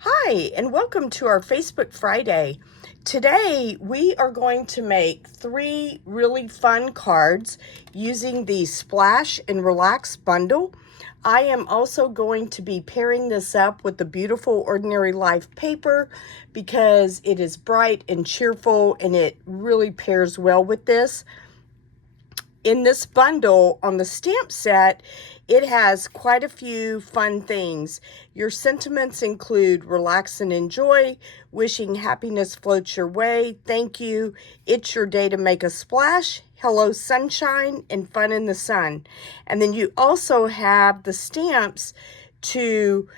Hi, and welcome to our Facebook Friday. Today, we are going to make 3 really fun cards using the Splash and Relax bundle. I am also going to be pairing this up with the beautiful Ordinary Life paper because it is bright and cheerful and it really pairs well with this. In this bundle on the stamp set, it has quite a few fun things. Your sentiments include relax and enjoy, wishing happiness floats your way, thank you, it's your day to make a splash, hello sunshine, and fun in the sun. And then you also have the stamps to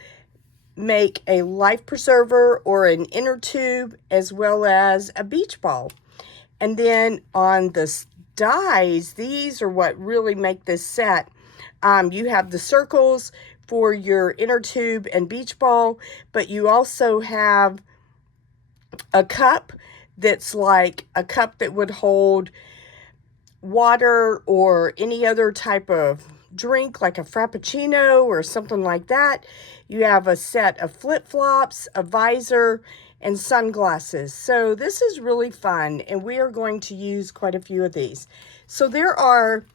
make a life preserver or an inner tube as well as a beach ball. And then on the dies, these are what really make this set. You have the circles for your inner tube and beach ball, but you also have a cup that's like a cup that would hold water or any other type of drink like a frappuccino or something like that. You have a set of flip-flops, a visor, and sunglasses. So this is really fun, and we are going to use quite a few of these. So there are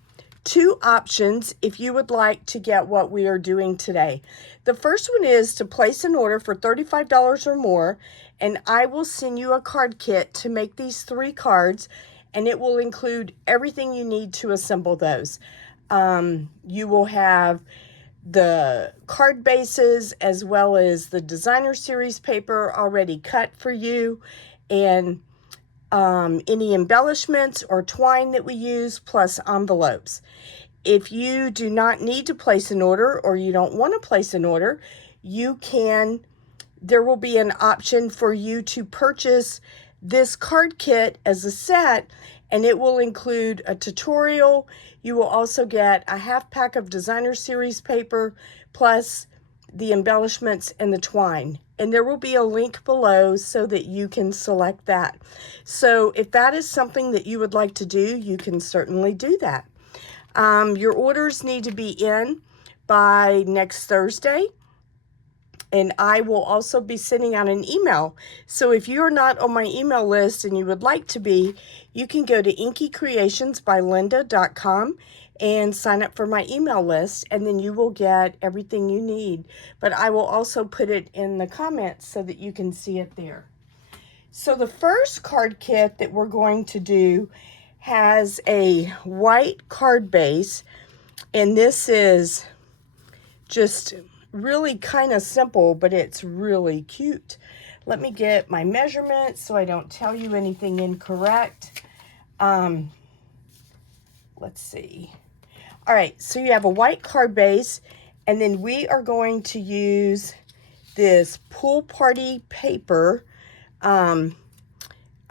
2 options if you would like to get what we are doing today. The first one is to place an order for $35 or more, and I will send you a card kit to make these 3 cards, and it will include everything you need to assemble those. You will have the card bases as well as the designer series paper already cut for you, and any embellishments or twine that we use, plus envelopes. If you do not need to place an order or you don't want to place an order, there will be an option for you to purchase this card kit as a set, and it will include a tutorial. You will also get a half pack of designer series paper plus the embellishments and the twine. And there will be a link below so that you can select that. So if that is something that you would like to do, you can certainly do that. Your orders need to be in by next Thursday. And I will also be sending out an email. So if you're not on my email list and you would like to be, you can go to inkycreationsbylinda.com and sign up for my email list, and then you will get everything you need. But I will also put it in the comments so that you can see it there. So the first card kit that we're going to do has a white card base, and this is just really kind of simple, but it's really cute. Let me get my measurements so I don't tell you anything incorrect. Let's see. All right, so you have a white card base, and then we are going to use this pool party paper. I'm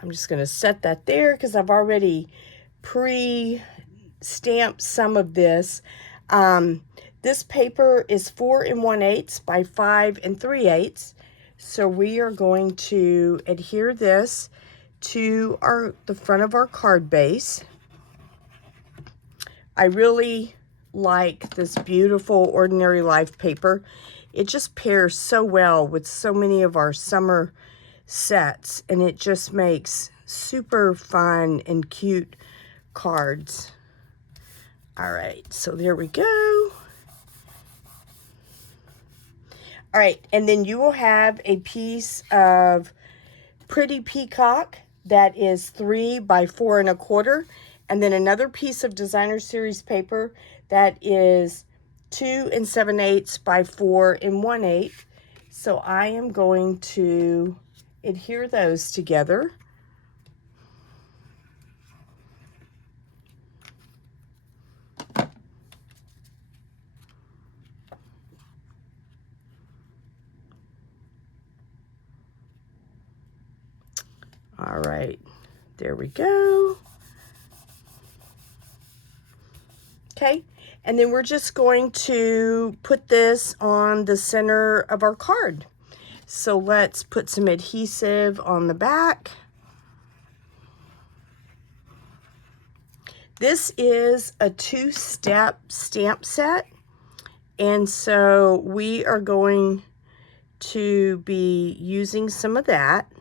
just going to set that there because I've already pre-stamped some of this. This paper is 4 1/8 by 5 3/8. So we are going to adhere this to the front of our card base. I really like this beautiful Ordinary Life paper. It just pairs so well with so many of our summer sets, and it just makes super fun and cute cards. All right, so there we go. All right, and then you will have a piece of Pretty Peacock that is 3 by 4 1/4, and then another piece of designer series paper that is 2 7/8 by 4 1/8. So I am going to adhere those together. All right, there we go. Okay, and then we're just going to put this on the center of our card. So let's put some adhesive on the back. This is a 2-step stamp set, and so we are going to be using some of that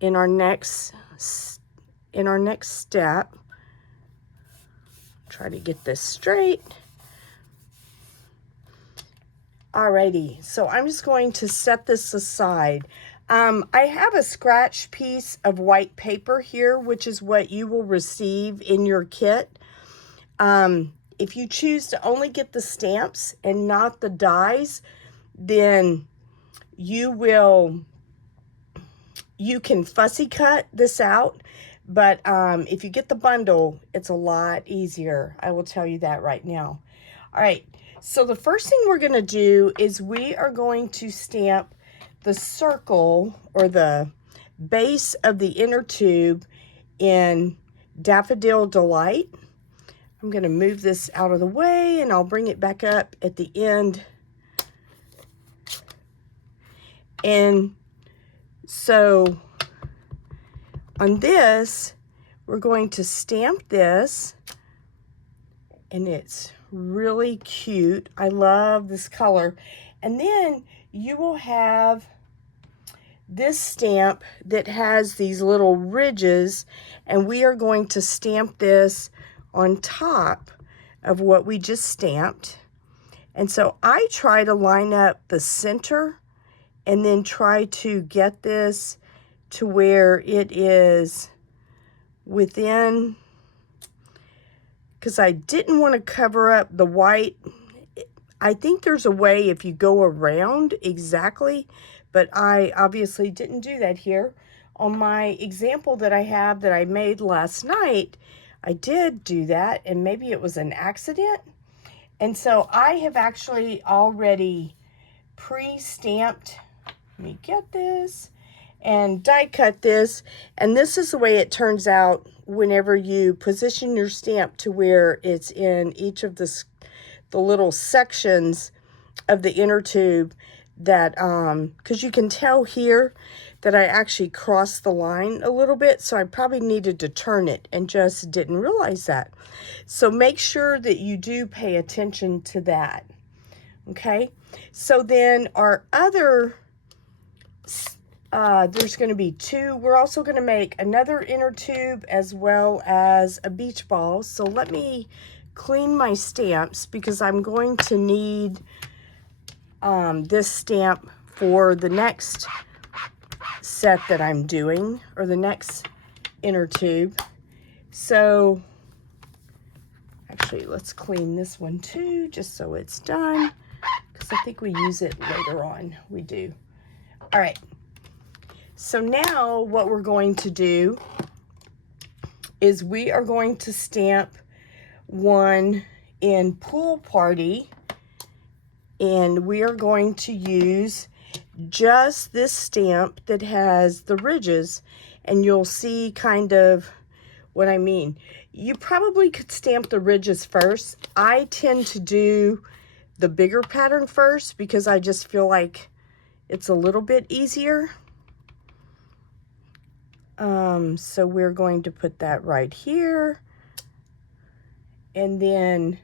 in our next step. Try to get this straight. Alrighty, so I'm just going to set this aside. I have a scratch piece of white paper here, which is what you will receive in your kit. If you choose to only get the stamps and not the dies, then you can fussy cut this out. But if you get the bundle, it's a lot easier. I will tell you that right now. All right, so the first thing we're going to do is we are going to stamp the circle or the base of the inner tube in Daffodil Delight. I'm going to move this out of the way and I'll bring it back up at the end. And so on this, we're going to stamp this, and it's really cute. I love this color. And then you will have this stamp that has these little ridges, and we are going to stamp this on top of what we just stamped. And so I try to line up the center and then try to get this to where it is within, because I didn't want to cover up the white. I think there's a way if you go around exactly, but I obviously didn't do that here. On my example that I have that I made last night, I did do that, and maybe it was an accident. And so I have actually already pre-stamped, let me get this, and die cut this. And this is the way it turns out whenever you position your stamp to where it's in each of the little sections of the inner tube, that because you can tell here that I actually crossed the line a little bit, so I probably needed to turn it and just didn't realize that. So make sure that you do pay attention to that. Okay, so then our other there's going to be two. We're also going to make another inner tube as well as a beach ball. So let me clean my stamps because I'm going to need this stamp for the next set that I'm doing, or the next inner tube. So actually, let's clean this one too, just so it's done, because I think we use it later on. We do. All right. So now what we're going to do is we are going to stamp one in Pool Party, and we are going to use just this stamp that has the ridges, and you'll see kind of what I mean. You probably could stamp the ridges first. I tend to do the bigger pattern first because I just feel like it's a little bit easier. So we're going to put that right here, and then,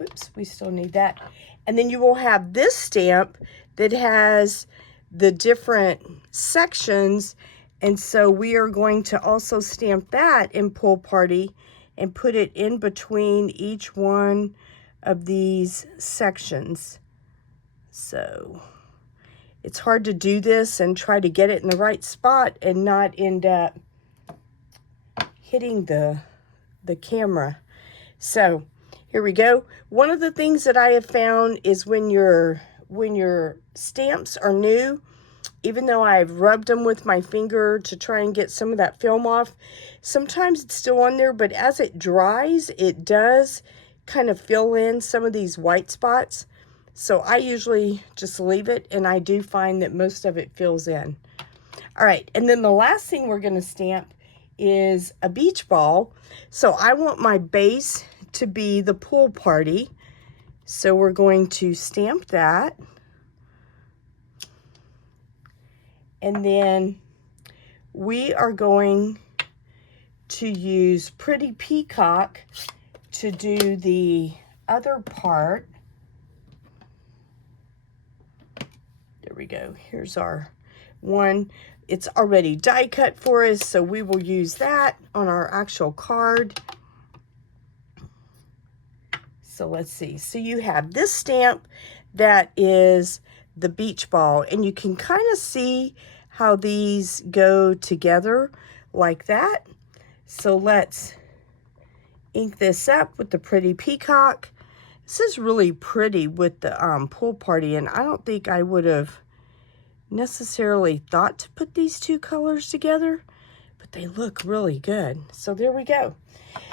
oops, we still need that. And then you will have this stamp that has the different sections, and so we are going to also stamp that in Pool Party and put it in between each one of these sections. So it's hard to do this and try to get it in the right spot and not end up hitting the camera. So here we go. One of the things that I have found is when your stamps are new, even though I've rubbed them with my finger to try and get some of that film off, sometimes it's still on there, but as it dries, it does kind of fill in some of these white spots. So I usually just leave it, and I do find that most of it fills in. All right, and then the last thing we're going to stamp is a beach ball. So I want my base to be the Pool Party. So we're going to stamp that. And then we are going to use Pretty Peacock to do the other part. There we go. Here's our one. It's already die cut for us, so we will use that on our actual card. So let's see. So you have this stamp that is the beach ball, and you can kind of see how these go together like that. So let's ink this up with the pretty peacock. This is really pretty with the pool party, and I don't think I would have necessarily thought to put these two colors together, but they look really good. So there we go.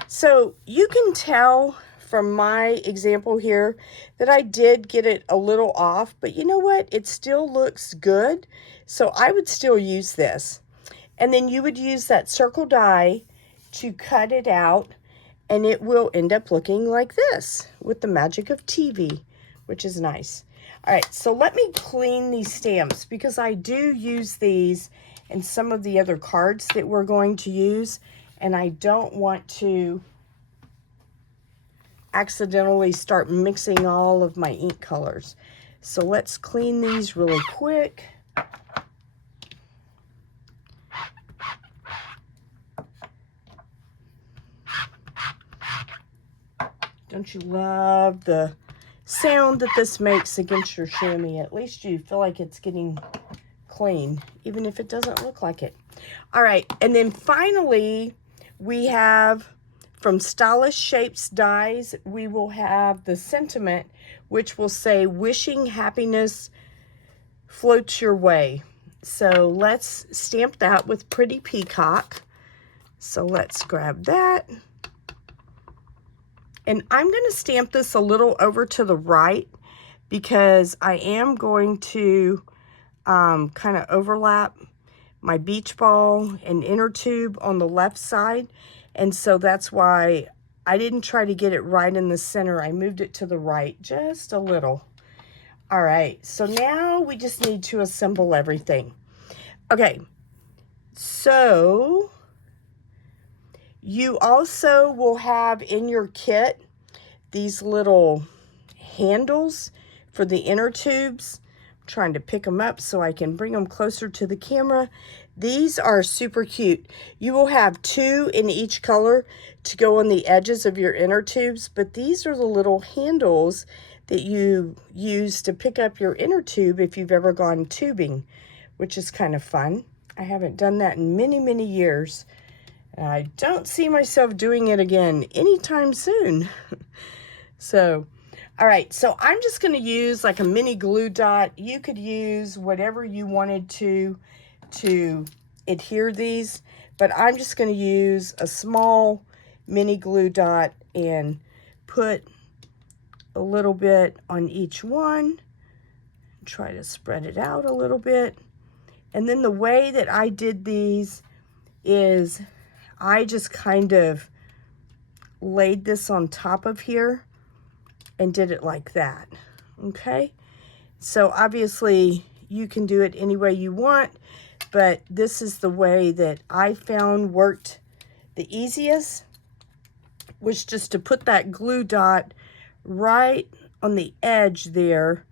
So you can tell from my example here that I did get it a little off, but you know what? It still looks good. So I would still use this. And then you would use that circle die to cut it out, and it will end up looking like this with the magic of TV, which is nice. All right, so let me clean these stamps because I do use these in some of the other cards that we're going to use, and I don't want to accidentally start mixing all of my ink colors. So let's clean these really quick. Don't you love the sound that this makes against your chamois? At least you feel like it's getting clean, even if it doesn't look like it. All right, and then finally, we have from Stylish Shapes Dies, we will have the sentiment, which will say, wishing happiness floats your way. So let's stamp that with Pretty Peacock. So let's grab that. And I'm going to stamp this a little over to the right because I am going to kind of overlap my beach ball and inner tube on the left side. And so that's why I didn't try to get it right in the center. I moved it to the right just a little. All right, so now we just need to assemble everything. Okay, so you also will have in your kit these little handles for the inner tubes. I'm trying to pick them up so I can bring them closer to the camera. These are super cute. You will have two in each color to go on the edges of your inner tubes, but these are the little handles that you use to pick up your inner tube if you've ever gone tubing, which is kind of fun. I haven't done that in many, many years. I don't see myself doing it again anytime soon. So, all right, so I'm just going to use like a mini glue dot. You could use whatever you wanted to adhere these, but I'm just going to use a small mini glue dot and put a little bit on each one. Try to spread it out a little bit. And then the way that I did these is I just kind of laid this on top of here and did it like that, okay? So obviously you can do it any way you want, but this is the way that I found worked the easiest, was just to put that glue dot right on the edge there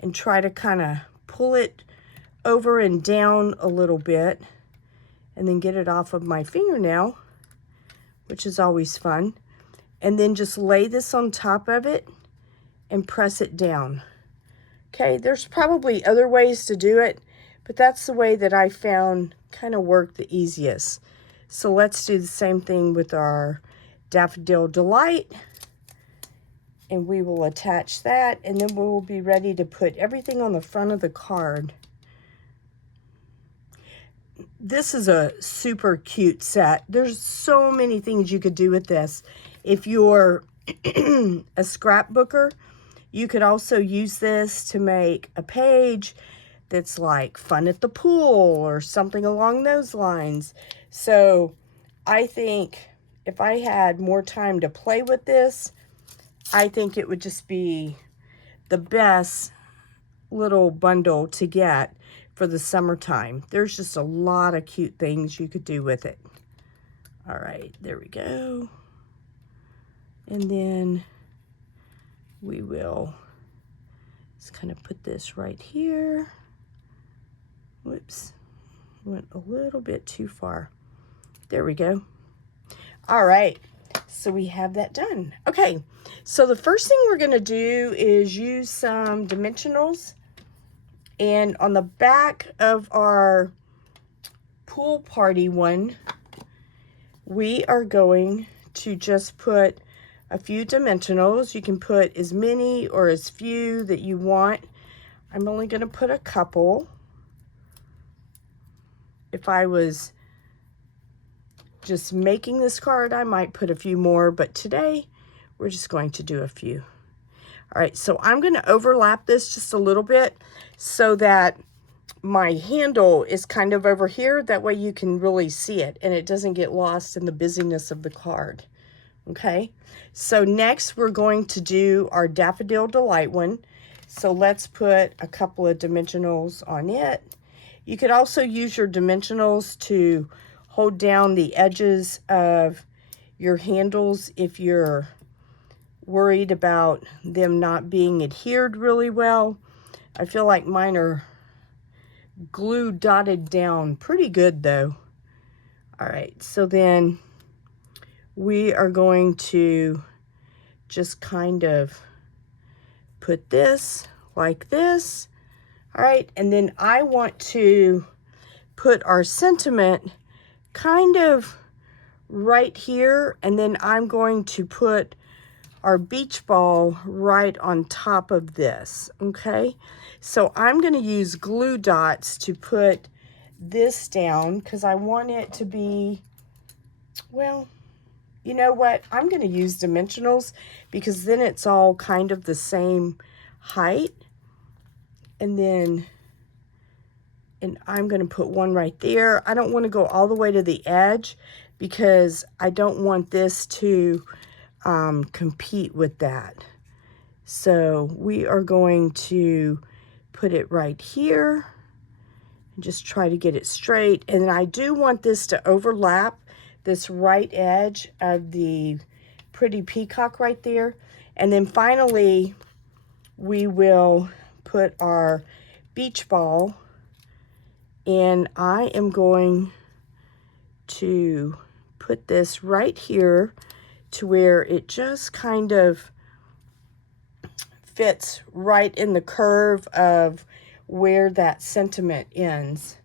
and try to kind of pull it over and down a little bit and then get it off of my fingernail, which is always fun. And then just lay this on top of it and press it down. Okay, there's probably other ways to do it, but that's the way that I found kind of worked the easiest. So let's do the same thing with our Daffodil Delight. And we will attach that, and then we will be ready to put everything on the front of the card. This is a super cute set. There's so many things you could do with this. If you're a scrapbooker, you could also use this to make a page that's like fun at the pool or something along those lines. So I think if I had more time to play with this, I think it would just be the best little bundle to get for the summertime. There's just a lot of cute things you could do with it. All right, there we go. And then we will just kind of put this right here. Whoops, went a little bit too far. There we go. All right, so we have that done. Okay, so the first thing we're gonna do is use some dimensionals, and on the back of our pool party one, we are going to just put a few dimensionals. You can put as many or as few that you want. I'm only going to put a couple. If I was just making this card, I might put a few more, but today we're just going to do a few. All right, so I'm going to overlap this just a little bit so that my handle is kind of over here. That way you can really see it and it doesn't get lost in the busyness of the card. Okay, so next we're going to do our Daffodil Delight one. So let's put a couple of dimensionals on it. You could also use your dimensionals to hold down the edges of your handles if you're worried about them not being adhered really well. I feel like mine are glue dotted down pretty good though. All right, so then we are going to just kind of put this like this. All right, and then I want to put our sentiment kind of right here, and then I'm going to put our beach ball right on top of this, okay? So I'm gonna use glue dots to put this down because I want it to be, well, you know what? I'm gonna use dimensionals because then it's all kind of the same height. And I'm gonna put one right there. I don't wanna go all the way to the edge because I don't want this to compete with that. So we are going to put it right here and just try to get it straight. And I do want this to overlap this right edge of the pretty peacock right there. And then finally, we will put our beach ball, and I am going to put this right here to where it just kind of fits right in the curve of where that sentiment ends.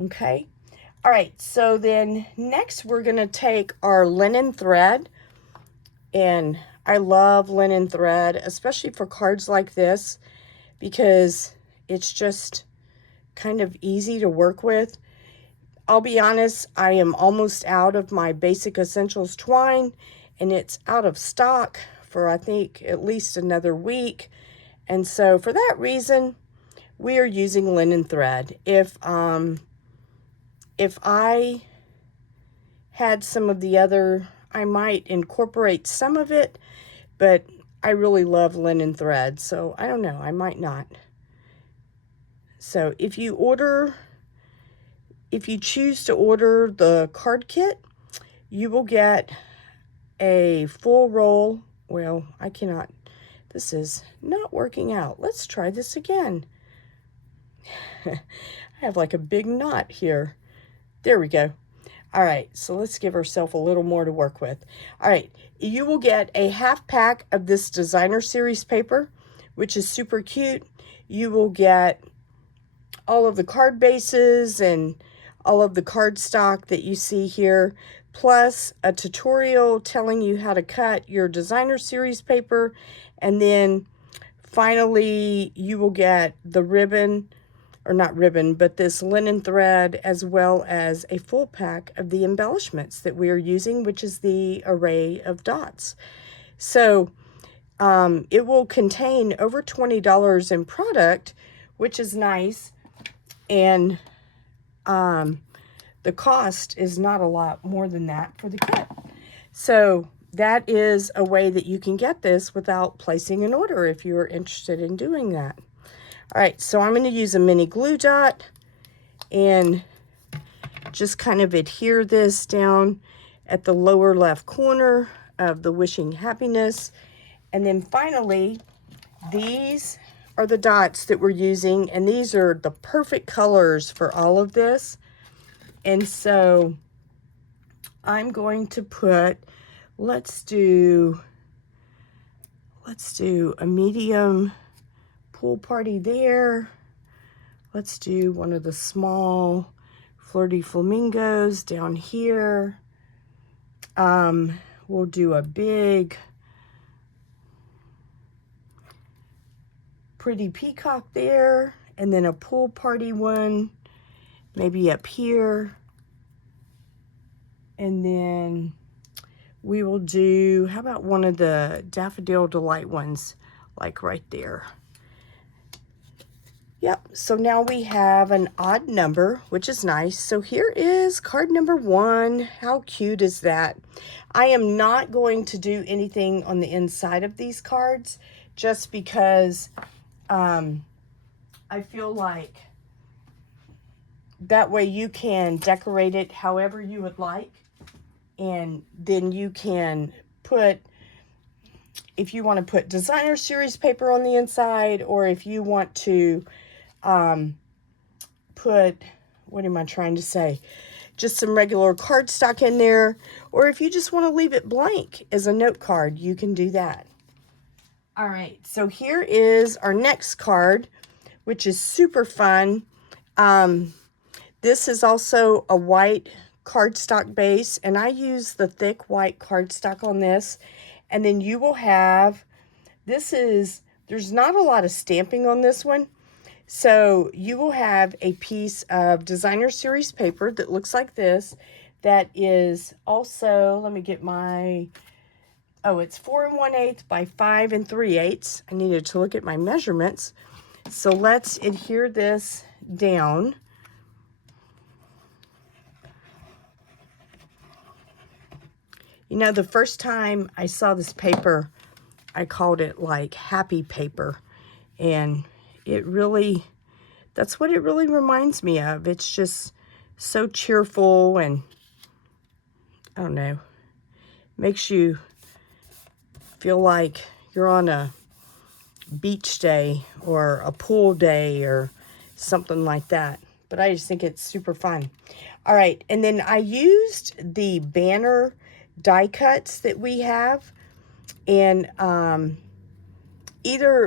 Okay. All right, so then next we're gonna take our linen thread, and I love linen thread, especially for cards like this, because it's just kind of easy to work with. I'll be honest, I am almost out of my Basic Essentials twine, and it's out of stock for I think at least another week. And so for that reason, we are using linen thread. If I had some of the other, I might incorporate some of it, but I really love linen thread, so I don't know, I might not. So if you choose to order the card kit, you will get a full roll. Well, I cannot, this is not working out. Let's try this again. I have like a big knot here. There we go. All right, so let's give ourselves a little more to work with. All right, you will get a half pack of this designer series paper, which is super cute. You will get all of the card bases and all of the cardstock that you see here, plus a tutorial telling you how to cut your designer series paper. And then finally, you will get the ribbon, or not ribbon, but this linen thread, as well as a full pack of the embellishments that we are using, which is the array of dots. So it will contain over $20 in product, which is nice. And the cost is not a lot more than that for the kit. So that is a way that you can get this without placing an order if you're interested in doing that. All right, so I'm going to use a mini glue dot and just kind of adhere this down at the lower left corner of the Wishing Happiness. And then finally, these are the dots that we're using, and these are the perfect colors for all of this. And so I'm going to put, let's do a medium pool party there. Let's do one of the small flirty flamingos down here. We'll do a big pretty peacock there, and then a pool party one maybe up here. And then we will do, how about one of the Daffodil Delight ones, like right there. Yep, so now we have an odd number, which is nice. So here is card number 1. How cute is that? I am not going to do anything on the inside of these cards, just because I feel like that way you can decorate it however you would like. And then you can put, if you want to put designer series paper on the inside, or if you want to put, what am I trying to say? Just some regular cardstock in there. Or if you just want to leave it blank as a note card, you can do that. All right, so here is our next card, which is super fun. This is also a white cardstock base, and I use the thick white cardstock on this. And then you will have, there's not a lot of stamping on this one. So you will have a piece of designer series paper that looks like this. That is also, let me get my, oh, it's 4 1/8 by 5 3/8. I needed to look at my measurements. So let's adhere this down. You know, the first time I saw this paper, I called it like happy paper. And it really, that's what it really reminds me of. It's just so cheerful, and I don't know, makes you feel like you're on a beach day or a pool day or something like that. But I just think it's super fun. All right, and then I used the banner die cuts that we have, and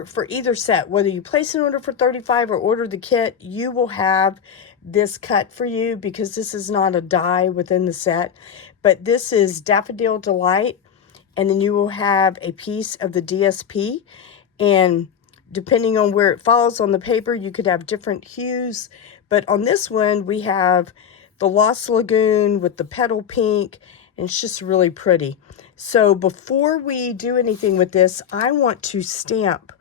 for either set, whether you place an order for 35 or order the kit, you will have this cut for you, because this is not a die within the set, but this is Daffodil Delight, and then you will have a piece of the DSP, and depending on where it falls on the paper, you could have different hues. But on this one, we have the Lost Lagoon with the petal pink, and it's just really pretty. So before we do anything with this, I want to stamp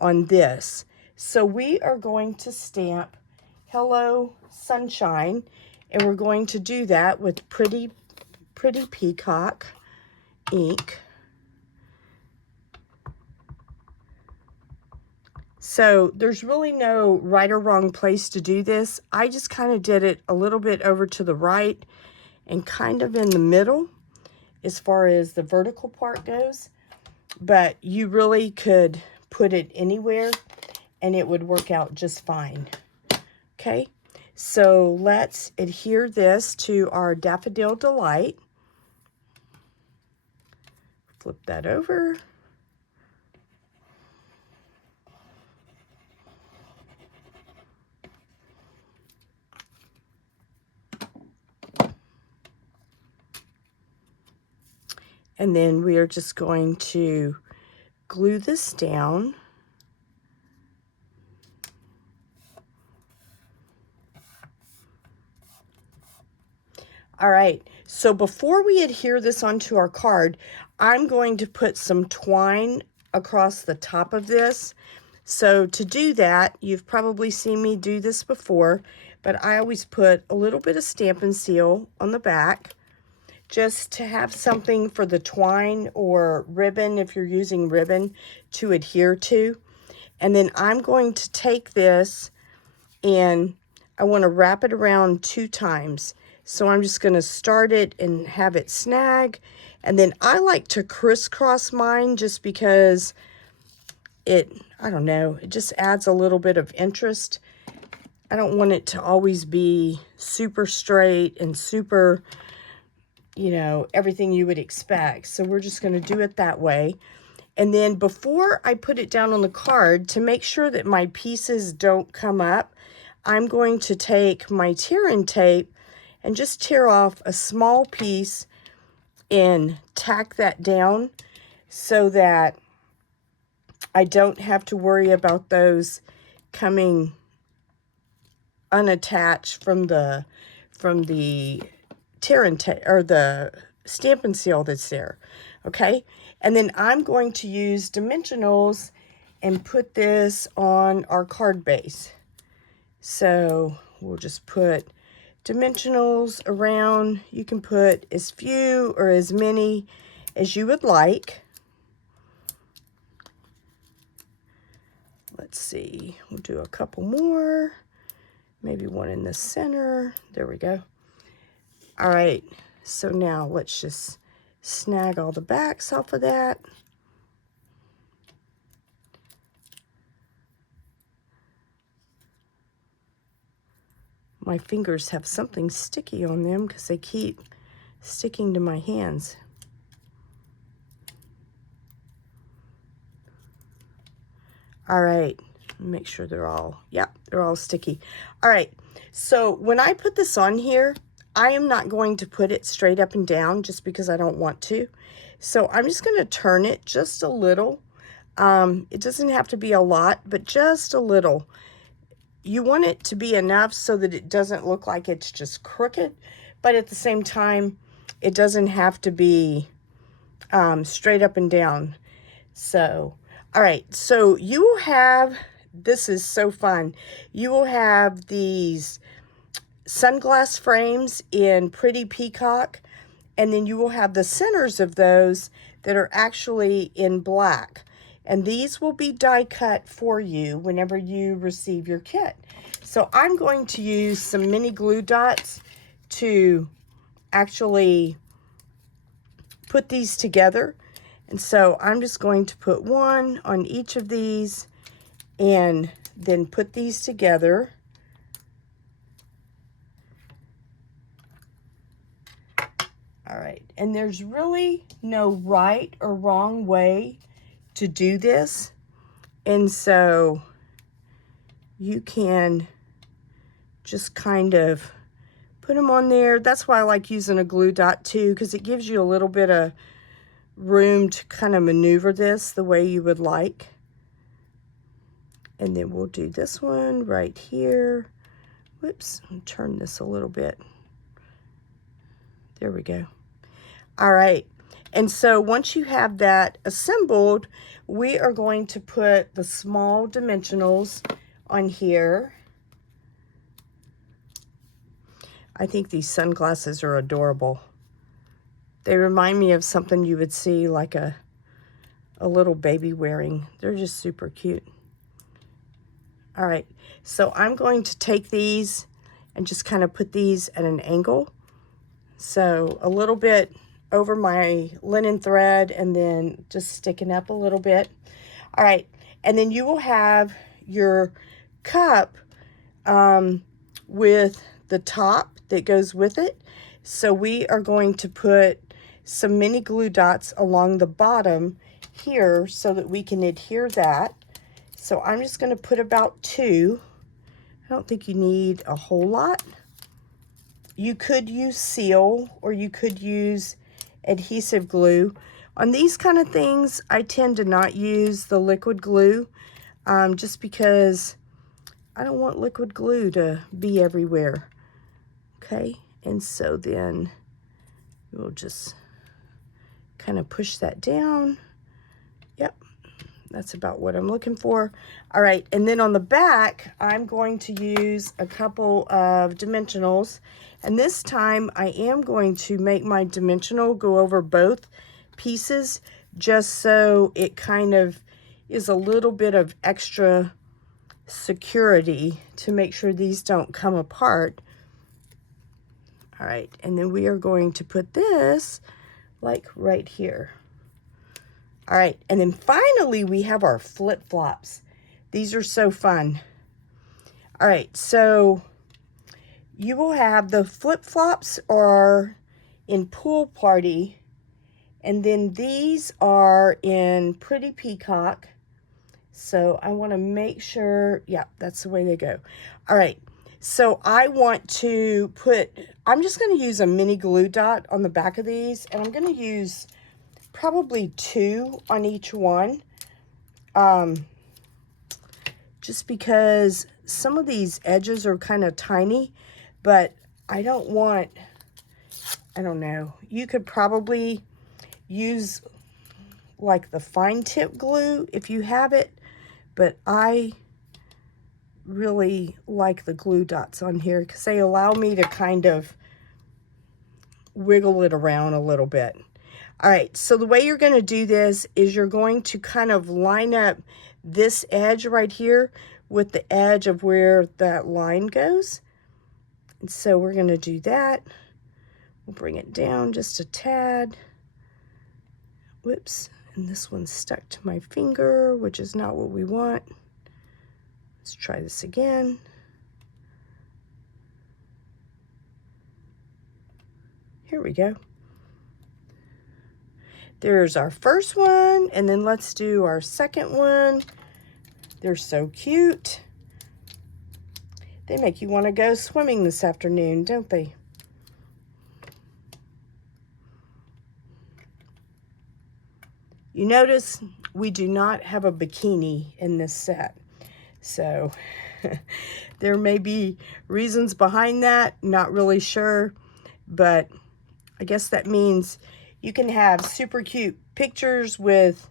on this. So we are going to stamp Hello Sunshine, and we're going to do that with Pretty Peacock ink. So there's really no right or wrong place to do this. I just kind of did it a little bit over to the right and kind of in the middle as far as the vertical part goes. But you really could put it anywhere and it would work out just fine. Okay, so let's adhere this to our Daffodil Delight. Flip that over. And then we are just going to glue this down. All right, so before we adhere this onto our card, I'm going to put some twine across the top of this. So to do that, you've probably seen me do this before, but I always put a little bit of Stampin' Seal on the back, just to have something for the twine or ribbon, if you're using ribbon, to adhere to. And then I'm going to take this and I want to wrap it around 2 times. So I'm just going to start it and have it snag, And then I like to crisscross mine just because I don't know, it just adds a little bit of interest. I don't want it to always be super straight and super, you know, everything you would expect. So we're just going to do it that way. And then before I put it down on the card, to make sure that my pieces don't come up, I'm going to take my tear-in tape and just tear off a small piece and tack that down so that I don't have to worry about those coming unattached from the tear-in tape or the Stampin' Seal that's there. Okay, and then I'm going to use dimensionals and put this on our card base. So we'll just put dimensionals around. You can put as few or as many as you would like. Let's see, we'll do a couple more, maybe one in the center. There we go. All right, so now let's just snag all the backs off of that. My fingers have something sticky on them because they keep sticking to my hands. All right, make sure they're all, yep, they're all sticky. All right, so when I put this on here, I am not going to put it straight up and down just because I don't want to. So I'm just going to turn it just a little. It doesn't have to be a lot, but just a little. You want it to be enough so that it doesn't look like it's just crooked, but at the same time, it doesn't have to be straight up and down. So, all right, so you will have, this is so fun, you will have these sunglass frames in Pretty Peacock, and then you will have the centers of those that are actually in black. And these will be die cut for you whenever you receive your kit. So I'm going to use some mini glue dots to actually put these together. And so I'm just going to put one on each of these and then put these together. All right, and there's really no right or wrong way to do this. And so you can just kind of put them on there. That's why I like using a glue dot too, because it gives you a little bit of room to kind of maneuver this the way you would like. And then we'll do this one right here. Whoops, I'll turn this a little bit. There we go. All right, and so once you have that assembled, we are going to put the small dimensionals on here. I think these sunglasses are adorable. They remind me of something you would see like a little baby wearing. They're just super cute. All right, so I'm going to take these and just kind of put these at an angle. So a little bit over my linen thread and then just sticking up a little bit. All right, and then you will have your cup with the top that goes with it. So we are going to put some mini glue dots along the bottom here so that we can adhere that. So I'm just going to put about 2. I don't think you need a whole lot. You could use seal or you could use adhesive glue. On these kind of things, I tend to not use the liquid glue just because I don't want liquid glue to be everywhere. Okay, and so then we'll just kind of push that down. Yep, that's about what I'm looking for. All right, and then on the back, I'm going to use a couple of dimensionals. And this time I am going to make my dimensional go over both pieces just so it kind of is a little bit of extra security to make sure these don't come apart. All right, and then we are going to put this like right here. All right, and then finally we have our flip-flops. These are so fun. All right, so you will have the flip-flops are in Pool Party, and then these are in Pretty Peacock. So I want to make sure, yeah, that's the way they go. All right, so I want to put, I'm just going to use a mini glue dot on the back of these, and I'm going to use probably 2 on each one. Just because some of these edges are kind of tiny, but I don't want, I don't know, you could probably use like the fine tip glue if you have it, but I really like the glue dots on here because they allow me to kind of wiggle it around a little bit. All right, so the way you're going to do this is you're going to kind of line up this edge right here with the edge of where that line goes. And so we're going to do that. We'll bring it down just a tad. Whoops, and this one's stuck to my finger, which is not what we want. Let's try this again. Here we go. There's our first one, and then let's do our second one. They're so cute. They make you want to go swimming this afternoon, don't they? You notice we do not have a bikini in this set. So there may be reasons behind that, not really sure, but I guess that means you can have super cute pictures with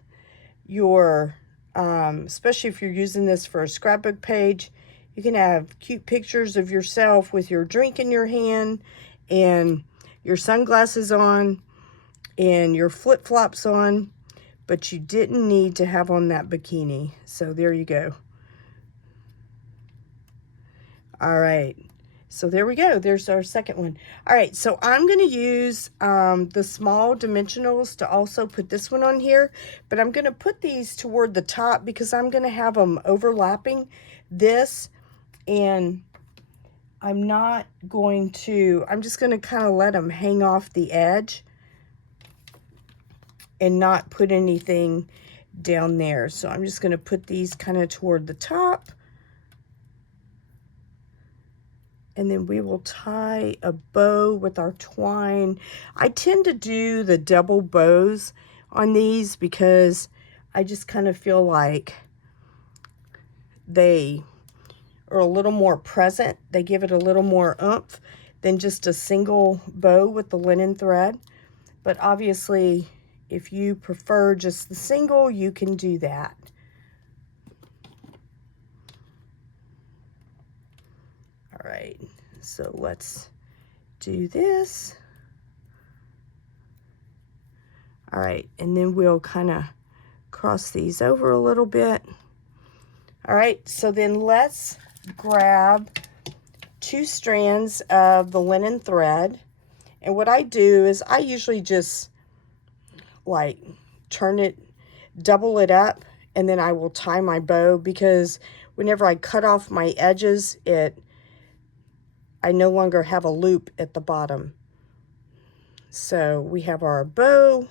your, especially if you're using this for a scrapbook page, you can have cute pictures of yourself with your drink in your hand and your sunglasses on and your flip-flops on, but you didn't need to have on that bikini. So there you go. All right, so there we go. There's our second one. All right, so I'm going to use the small dimensionals to also put this one on here, but I'm going to put these toward the top because I'm going to have them overlapping this, and I'm not going to, I'm just going to kind of let them hang off the edge and not put anything down there. So I'm just going to put these kind of toward the top. And then we will tie a bow with our twine. I tend to do the double bows on these because I just kind of feel like they are a little more present. They give it a little more oomph than just a single bow with the linen thread. But obviously, if you prefer just the single, you can do that. All right, so let's do this. All right, and then we'll kind of cross these over a little bit. All right, so then let's grab 2 strands of the linen thread. And what I do is I usually just like turn it, double it up, and then I will tie my bow because whenever I cut off my edges, I no longer have a loop at the bottom. So we have our bow,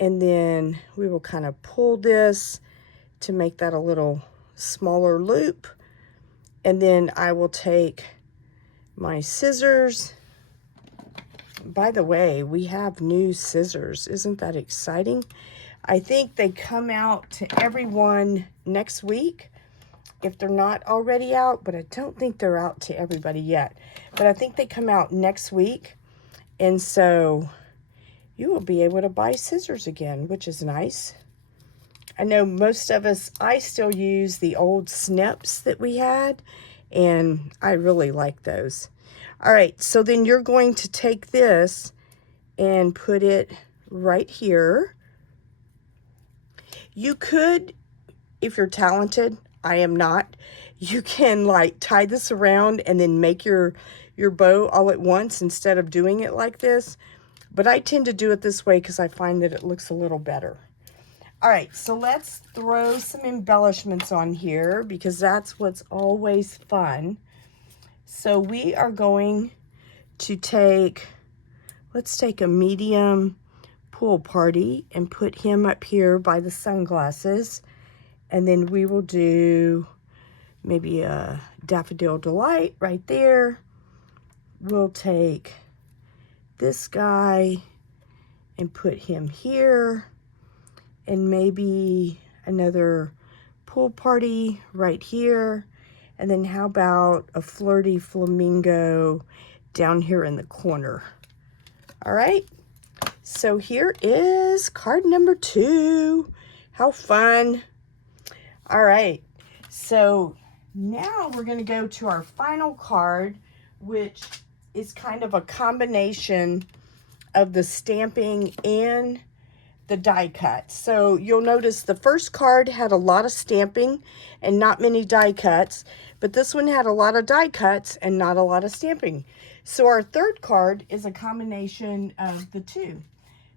and then we will kind of pull this to make that a little smaller loop. And then I will take my scissors. By the way, we have new scissors. Isn't that exciting? I think they come out to everyone next week, if they're not already out, but I don't think they're out to everybody yet. But I think they come out next week, and so you will be able to buy scissors again, which is nice. I know most of us, I still use the old snips that we had, and I really like those. All right, so then you're going to take this and put it right here. You could, if you're talented, I am not, you can like tie this around and then make your bow all at once instead of doing it like this. but I tend to do it this way because I find that it looks a little better. All right, so let's throw some embellishments on here because that's what's always fun. So we are going to take, let's take a medium pool party and put him up here by the sunglasses. And then we will do maybe a daffodil delight right there. We'll take this guy and put him here. And maybe another pool party right here. And then how about a flirty flamingo down here in the corner? All right, so here is card number 2. How fun. All right, so now we're gonna go to our final card, which is kind of a combination of the stamping and the die cut. So you'll notice the first card had a lot of stamping and not many die cuts, but this one had a lot of die cuts and not a lot of stamping. So our third card is a combination of the two.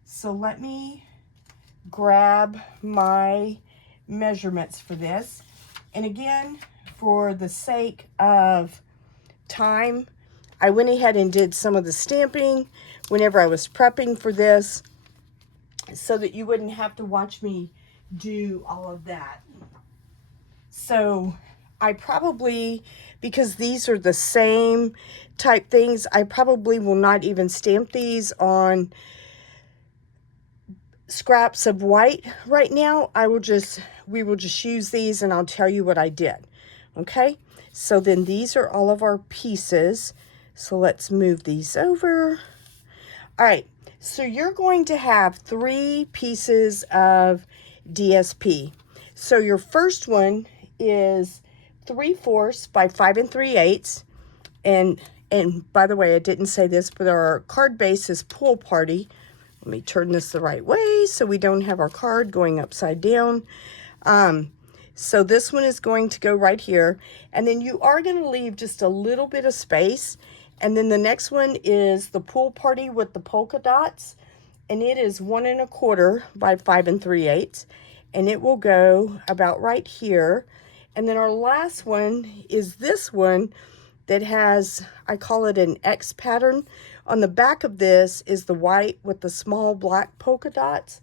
So let me grab my measurements for this. And again, for the sake of time, I went ahead and did some of the stamping whenever I was prepping for this, so that you wouldn't have to watch me do all of that. So I probably, because these are the same type things, I probably will not even stamp these on scraps of white right now. We will just use these and I'll tell you what I did. Okay, so then these are all of our pieces. So let's move these over. All right. So you're going to have 3 pieces of DSP. So your first one is 3/4 by 5 3/8. And by the way, I didn't say this, but our card base is pool party. Let me turn this the right way so we don't have our card going upside down. So this one is going to go right here. And then you are going to leave just a little bit of space. And then the next one is the pool party with the polka dots. And it is 1 1/4 by 5 3/8. And it will go about right here. And then our last one is this one that has, I call it an X pattern. On the back of this is the white with the small black polka dots.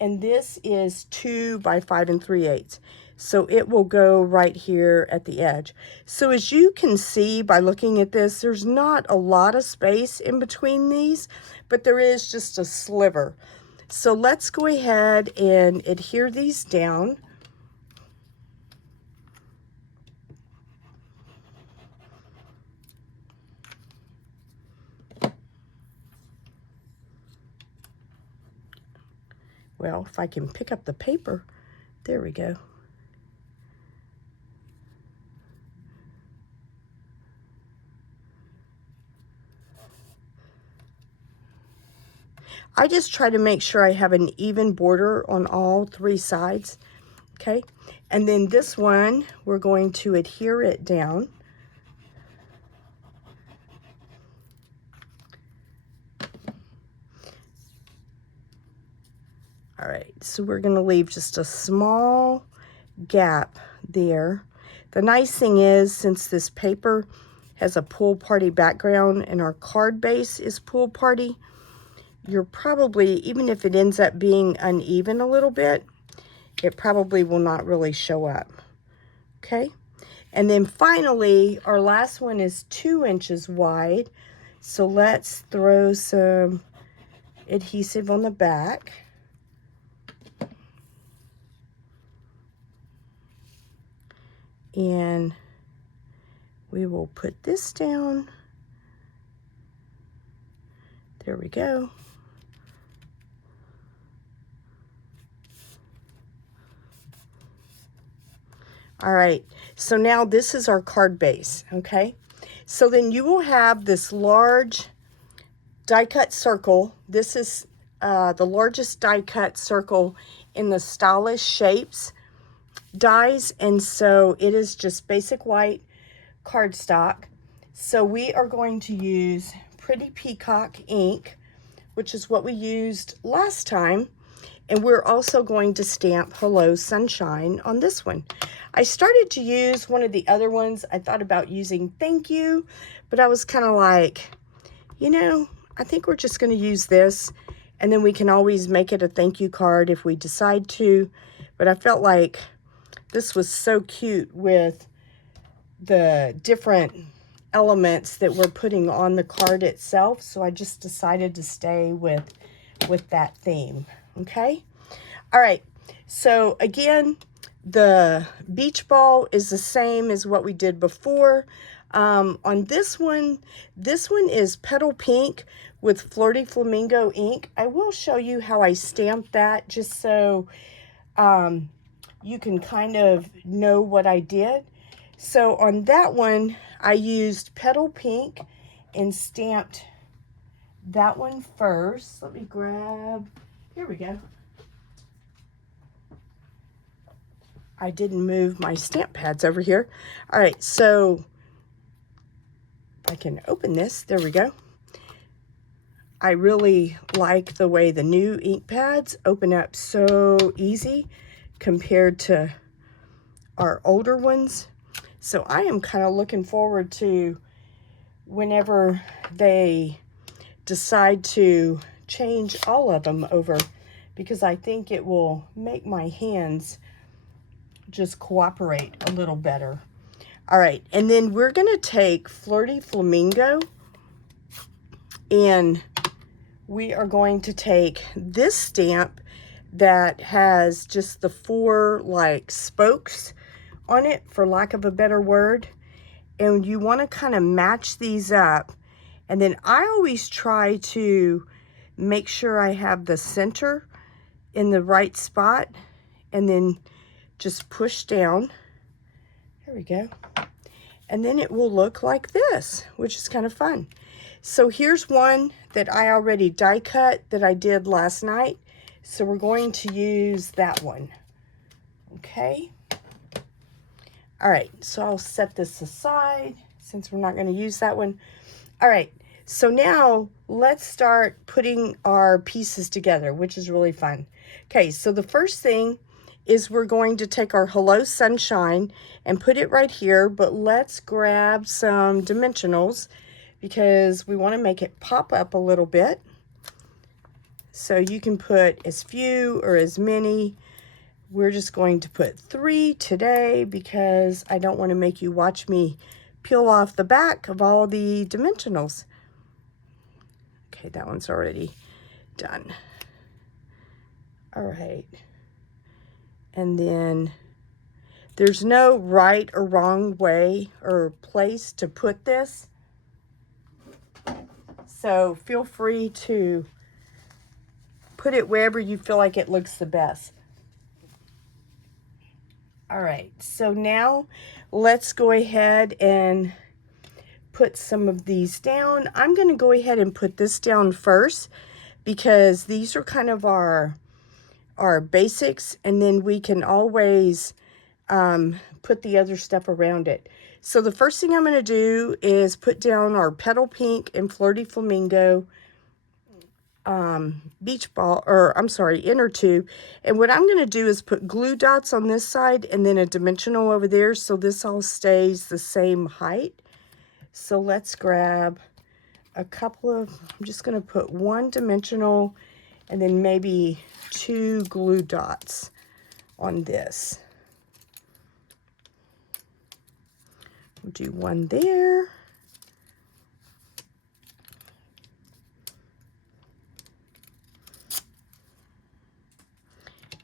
And this is 2 by 5 3/8. So it will go right here at the edge. So as you can see by looking at this, there's not a lot of space in between these, but there is just a sliver. So let's go ahead and adhere these down. Well, if I can pick up the paper, there we go. I just try to make sure I have an even border on all 3 sides, okay? And then this one, we're going to adhere it down. All right, so we're gonna leave just a small gap there. The nice thing is, since this paper has a pool party background and our card base is pool party, you're probably, even if it ends up being uneven a little bit, it probably will not really show up, okay? And then finally, our last one is 2 inches wide. So let's throw some adhesive on the back. And we will put this down. There we go. All right, so now this is our card base, okay? So then you will have this large die cut circle. This is the largest die cut circle in the Stylish Shapes dies, and so it is just basic white cardstock. So we are going to use Pretty Peacock ink which is what we used last time. And we're also going to stamp Hello Sunshine on this one. I started to use one of the other ones. I thought about using Thank You, but I was kind of like, you know, I think we're just going to use this, and then we can always make it a thank you card if we decide to. But I felt like this was so cute with the different elements that we're putting on the card itself, so I just decided to stay with that theme. Okay, all right, so again, the beach ball is the same as what we did before. On this one is Petal Pink with Flirty Flamingo ink. I will show you how I stamped that, just so you can kind of know what I did. So on that one, I used Petal Pink and stamped that one first. Let me grab, here we go. I didn't move my stamp pads over here. All right, so I can open this. There we go. I really like the way the new ink pads open up so easy compared to our older ones. So I am kind of looking forward to whenever they decide to change all of them over, because I think it will make my hands just cooperate a little better. All right, and then we're going to take Flirty Flamingo, and we are going to take this stamp that has just the 4 like spokes on it, for lack of a better word, and you want to kind of match these up. And then I always try to make sure I have the center in the right spot, and then just push down. There we go. And then it will look like this, which is kind of fun. So here's one that I already die cut that I did last night. So we're going to use that one. Okay. All right, so I'll set this aside since we're not going to use that one. All right, so now let's start putting our pieces together, which is really fun. Okay, so the first thing is we're going to take our Hello Sunshine and put it right here, but let's grab some dimensionals because we want to make it pop up a little bit. So you can put as few or as many. We're just going to put 3 today because I don't want to make you watch me peel off the back of all the dimensionals. Okay, that one's already done. All right. And then there's no right or wrong way or place to put this. So feel free to put it wherever you feel like it looks the best. All right, so now let's go ahead and put some of these down. I'm going to go ahead and put this down first because these are kind of our basics, and then we can always put the other stuff around it. So the first thing I'm going to do is put down our Petal Pink and Flirty Flamingo beach ball, or I'm sorry, inner tube. And what I'm going to do is put glue dots on this side and then a dimensional over there, so this all stays the same height. So let's grab a couple of, I'm just going to put 1 dimensional and then maybe 2 glue dots on this. We'll do 1 there.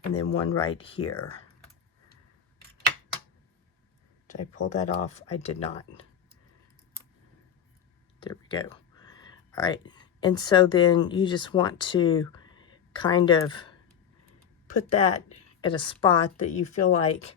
And then 1 right here. Did I pull that off? I did not. There we go. All right. And so then you just want to kind of put that at a spot that you feel like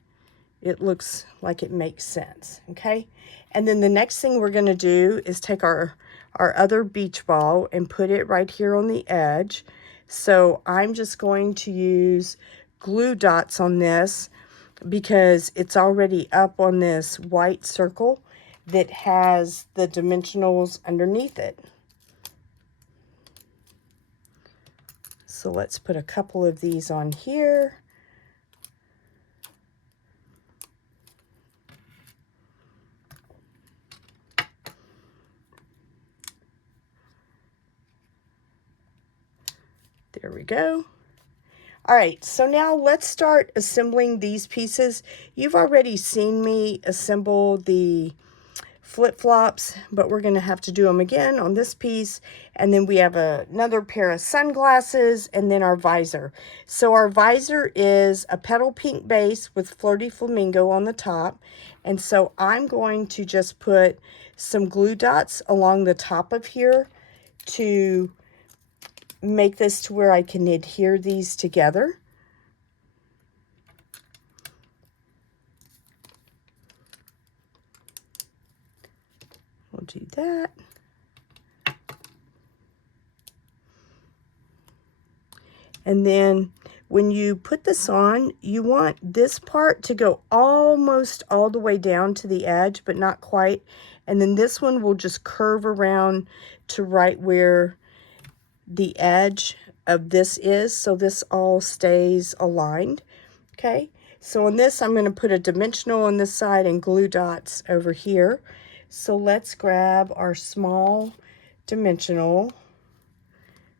it looks like it makes sense. Okay. And then the next thing we're going to do is take our other beach ball and put it right here on the edge. So I'm just going to use glue dots on this because it's already up on this white circle that has the dimensionals underneath it. So let's put a couple of these on here. There we go. All right, so now let's start assembling these pieces. You've already seen me assemble the flip-flops, but we're going to have to do them again on this piece. And then we have another pair of sunglasses and then our visor. So our visor is a petal pink base with Flirty Flamingo on the top. And so I'm going to just put some glue dots along the top of here to make this to where I can adhere these together. We'll do that. And then when you put this on, you want this part to go almost all the way down to the edge, but not quite. And then this one will just curve around to right where the edge of this is, so this all stays aligned. Okay, so on this, I'm going to put a dimensional on this side and glue dots over here. So let's grab our small dimensional,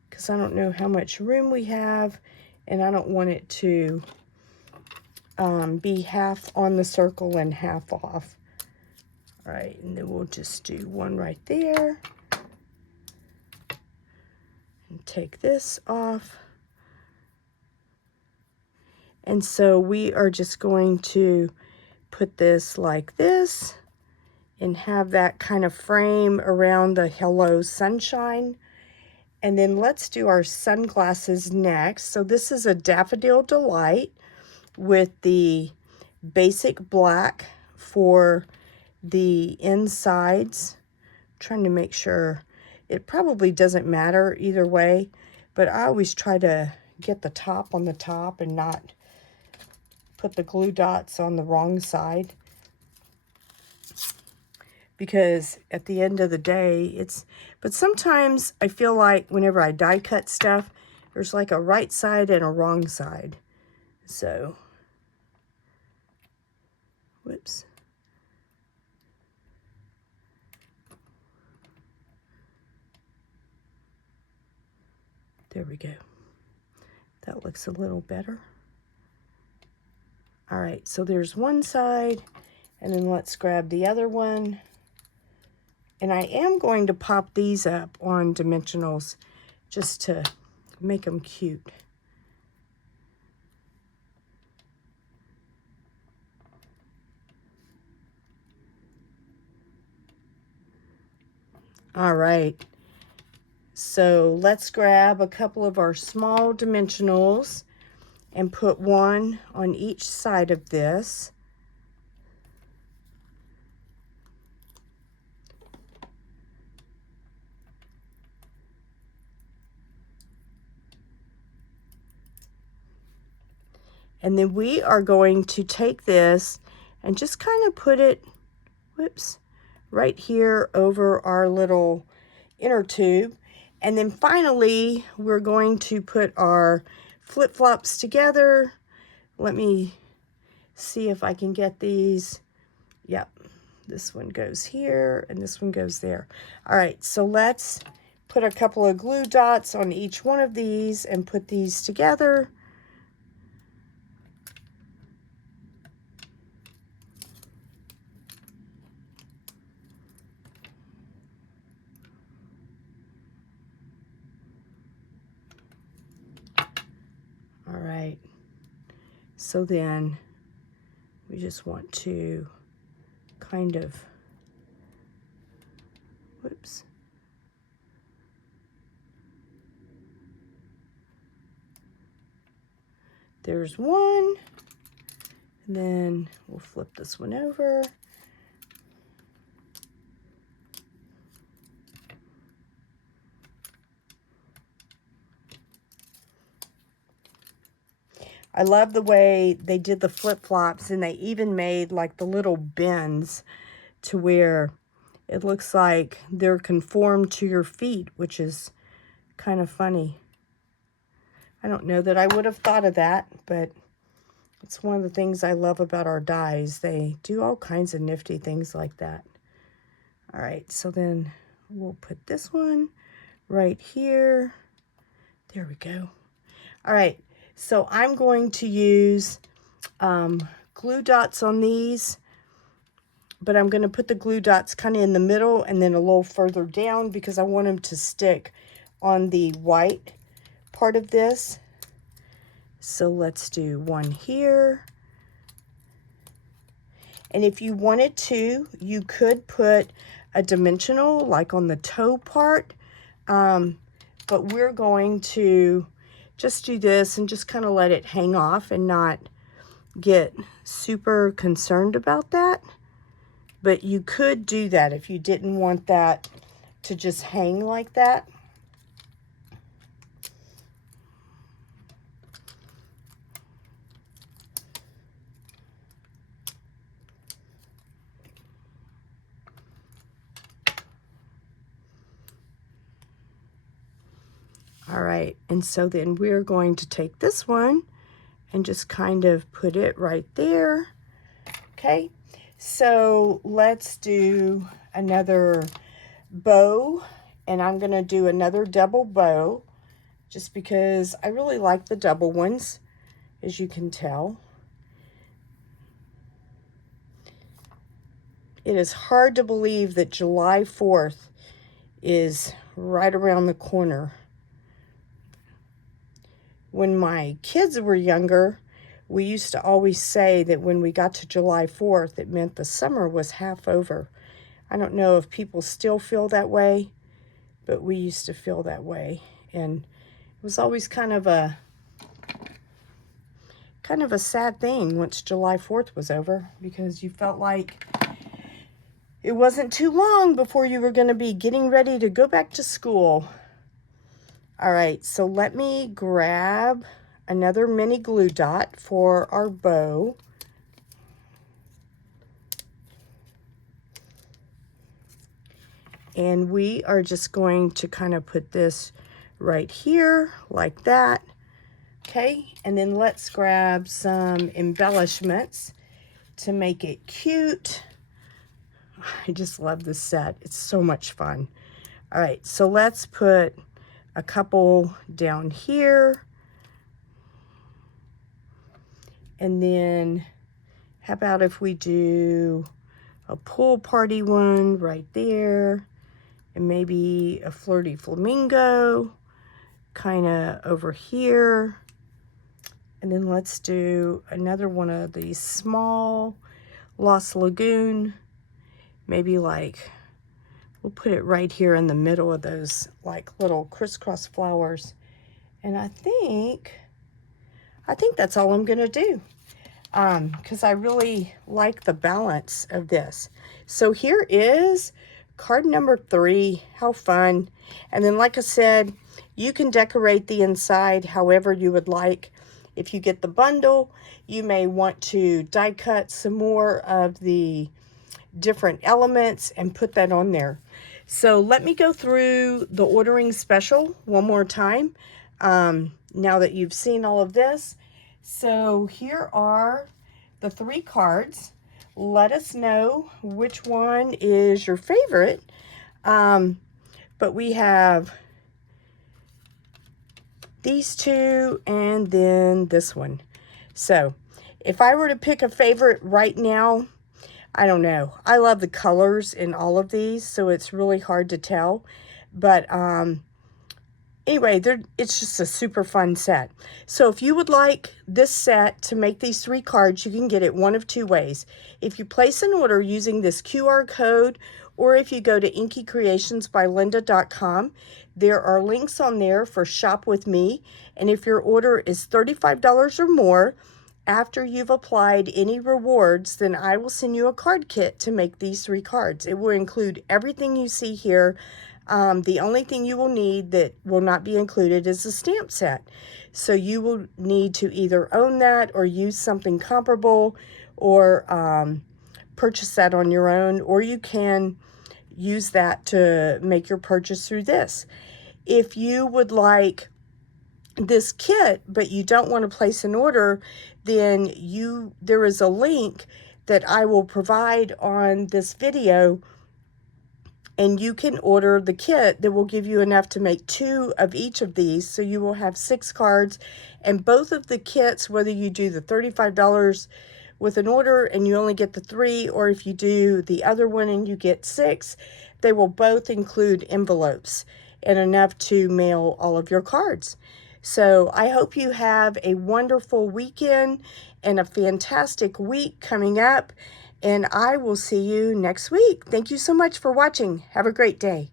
because I don't know how much room we have, and I don't want it to be half on the circle and half off. All right, and then we'll just do one right there. And take this off. And so we are just going to put this like this and have that kind of frame around the hello sunshine. And then let's do our sunglasses next. So this is a Daffodil Delight with the basic black for the insides. I'm trying to make sure. It probably doesn't matter either way, but I always try to get the top on the top and not put the glue dots on the wrong side, because at the end of the day, but sometimes I feel like whenever I die cut stuff, there's like a right side and a wrong side. So, whoops. There we go. That looks a little better. All right, so there's one side, and then let's grab the other one. And I am going to pop these up on dimensionals just to make them cute. All right, so let's grab a couple of our small dimensionals and put one on each side of this. And then we are going to take this and just kind of put it, whoops, right here over our little inner tube. And then finally, we're going to put our flip-flops together. Let me see if I can get these. Yep, this one goes here and this one goes there. All right, so let's put a couple of glue dots on each one of these and put these together. All right, so then we just want to kind of, whoops. There's one, and then we'll flip this one over. I love the way they did the flip-flops, and they even made like the little bends to where it looks like they're conformed to your feet, which is kind of funny. I don't know that I would have thought of that, but it's one of the things I love about our dies. They do all kinds of nifty things like that. All right, so then we'll put this one right here. There we go. All right, so I'm going to use glue dots on these, but I'm going to put the glue dots kind of in the middle and then a little further down because I want them to stick on the white part of this. So let's do one here. And if you wanted to, you could put a dimensional like on the toe part, but we're going to just do this and just kind of let it hang off and not get super concerned about that. But you could do that if you didn't want that to just hang like that. All right, and so then we're going to take this one and just kind of put it right there. Okay, so let's do another bow, and I'm gonna do another double bow just because I really like the double ones, as you can tell. It is hard to believe that July 4th is right around the corner. When my kids were younger, we used to always say that when we got to July 4th, it meant the summer was half over. I don't know if people still feel that way, but we used to feel that way. And it was always kind of a sad thing once July 4th was over, because you felt like it wasn't too long before you were going to be getting ready to go back to school. All right, so let me grab another mini glue dot for our bow. And we are just going to kind of put this right here like that. Okay, and then let's grab some embellishments to make it cute. I just love this set. It's so much fun. All right, so let's put a couple down here. And then how about if we do a pool party one right there, and maybe a flirty flamingo kind of over here. And then let's do another one of these small Lost Lagoon, maybe like, we'll put it right here in the middle of those like little crisscross flowers. And I think that's all I'm gonna do, because I really like the balance of this. So here is card number 3. How fun. And then, like I said, you can decorate the inside however you would like. If you get the bundle, you may want to die cut some more of the different elements and put that on there. So let me go through the ordering special one more time, now that you've seen all of this. So here are the 3 cards. Let us know which one is your favorite. But we have these 2 and then this one. So if I were to pick a favorite right now, I don't know. I love the colors in all of these, so it's really hard to tell. But anyway, it's just a super fun set. So if you would like this set to make these 3 cards, you can get it one of 2 ways. If you place an order using this QR code, or if you go to inkycreationsbylinda.com, there are links on there for Shop With Me. And if your order is $35 or more, after you've applied any rewards, then I will send you a card kit to make these 3 cards. It will include everything you see here. The only thing you will need that will not be included is the stamp set. So you will need to either own that or use something comparable, or purchase that on your own, or you can use that to make your purchase through this. If you would like this kit, but you don't want to place an order, then there is a link that I will provide on this video, and you can order the kit that will give you enough to make 2 of each of these. So you will have 6 cards, and both of the kits, whether you do the $35 with an order and you only get the 3, or if you do the other one and you get 6, they will both include envelopes and enough to mail all of your cards. So I hope you have a wonderful weekend and a fantastic week coming up, and I will see you next week. Thank you so much for watching. Have a great day.